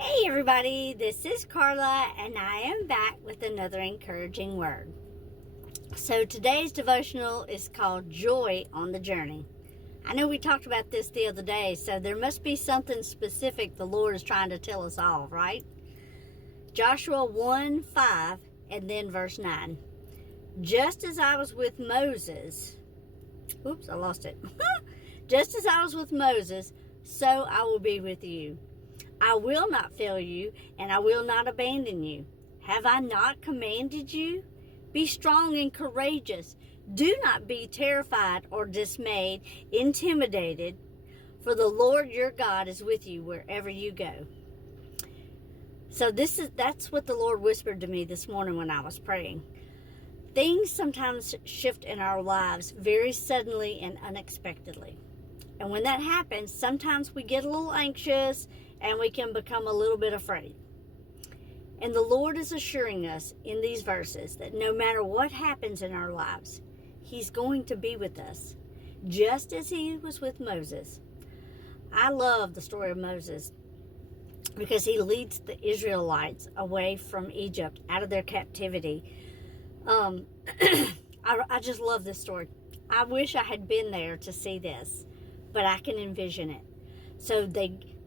Hey everybody, this is Carla and I am back with another encouraging word. So today's devotional is called Joy on the Journey. I know we talked about this the other day, so there must be something specific the Lord is trying to tell us all, right? Joshua 1:5 and then verse 9. Just as I was with Moses, oops, I lost it. Just as I was with Moses, so I will be with you. I will not fail you, and I will not abandon you. Have I not commanded you? Be strong and courageous. Do not be terrified or dismayed, intimidated, for the Lord your God is with you wherever you go. So that's what the Lord whispered to me this morning when I was praying. Things sometimes shift in our lives very suddenly and unexpectedly. And when that happens, sometimes we get a little anxious and we can become a little bit afraid. And the Lord is assuring us in these verses that no matter what happens in our lives, He's going to be with us, just as He was with Moses. I love the story of Moses because he leads the Israelites away from Egypt, out of their captivity. I just love this story. I wish I had been there to see this, but I can envision it. So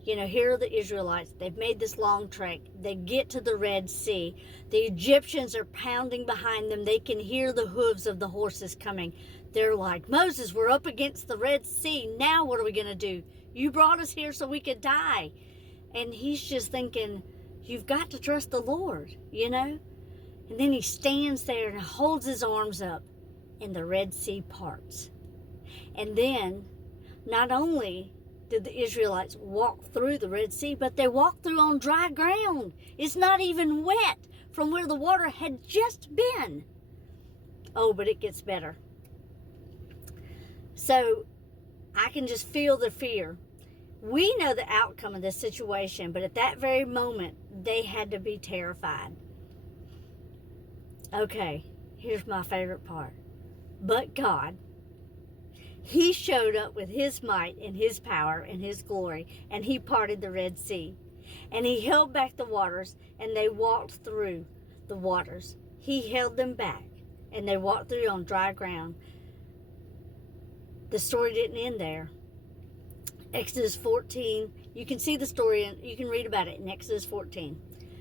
here are the Israelites. They've made this long trek. They get to the Red Sea. The Egyptians are pounding behind them. They can hear the hooves of the horses coming. They're like, Moses, we're up against the Red Sea. Now what are we going to do? You brought us here so we could die. And he's just thinking, you've got to trust the Lord, And then he stands there and holds his arms up, and the Red Sea parts. And then, not only did the Israelites walk through the Red Sea, but they walked through on dry ground. It's not even wet from where the water had just been. Oh, but it gets better. So I can just feel the fear. We know the outcome of this situation, but at that very moment, they had to be terrified. Okay, here's my favorite part. But God, He showed up with His might and His power and His glory, and He parted the Red Sea. And He held back the waters, and they walked through the waters. He held them back, and they walked through on dry ground. The story didn't end there. Exodus 14, you can see the story, and you can read about it in Exodus 14.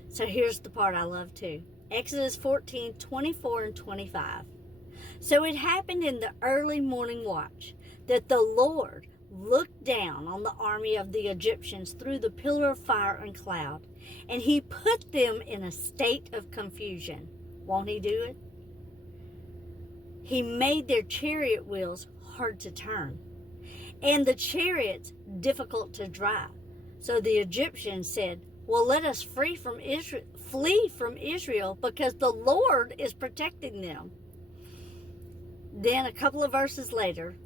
So here's the part I love too. Exodus 14, 24 and 25. So it happened in the early morning watch that the Lord looked down on the army of the Egyptians through the pillar of fire and cloud, and He put them in a state of confusion. Won't He do it? He made their chariot wheels hard to turn, and the chariots difficult to drive. So the Egyptians said, well, let us flee from Israel, because the Lord is protecting them. Then a couple of verses later,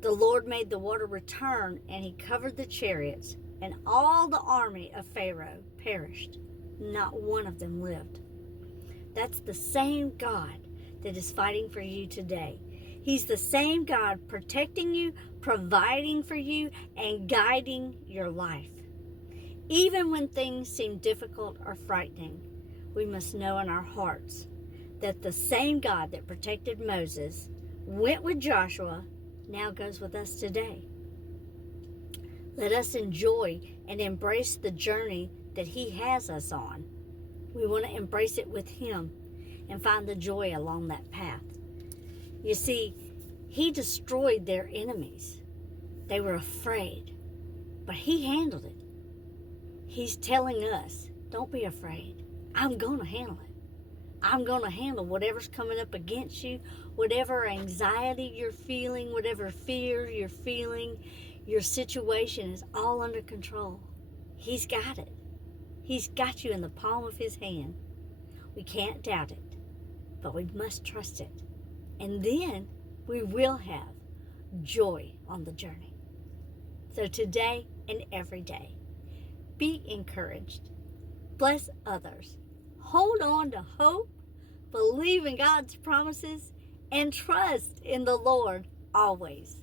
the Lord made the water return, and He covered the chariots, and all the army of Pharaoh perished. Not one of them lived. That's the same God that is fighting for you today. He's the same God protecting you, providing for you, and guiding your life. Even when things seem difficult or frightening, we must know in our hearts that the same God that protected Moses, went with Joshua, now goes with us today. Let us enjoy and embrace the journey that He has us on. We want to embrace it with Him and find the joy along that path. You see, He destroyed their enemies. They were afraid, but He handled it. He's telling us, don't be afraid. I'm going to handle it. I'm going to handle whatever's coming up against you, whatever anxiety you're feeling, whatever fear you're feeling. Your situation is all under control. He's got it. He's got you in the palm of His hand. We can't doubt it, but we must trust it. And then we will have joy on the journey. So today and every day, be encouraged. Bless others. Hold on to hope, believe in God's promises, and trust in the Lord always.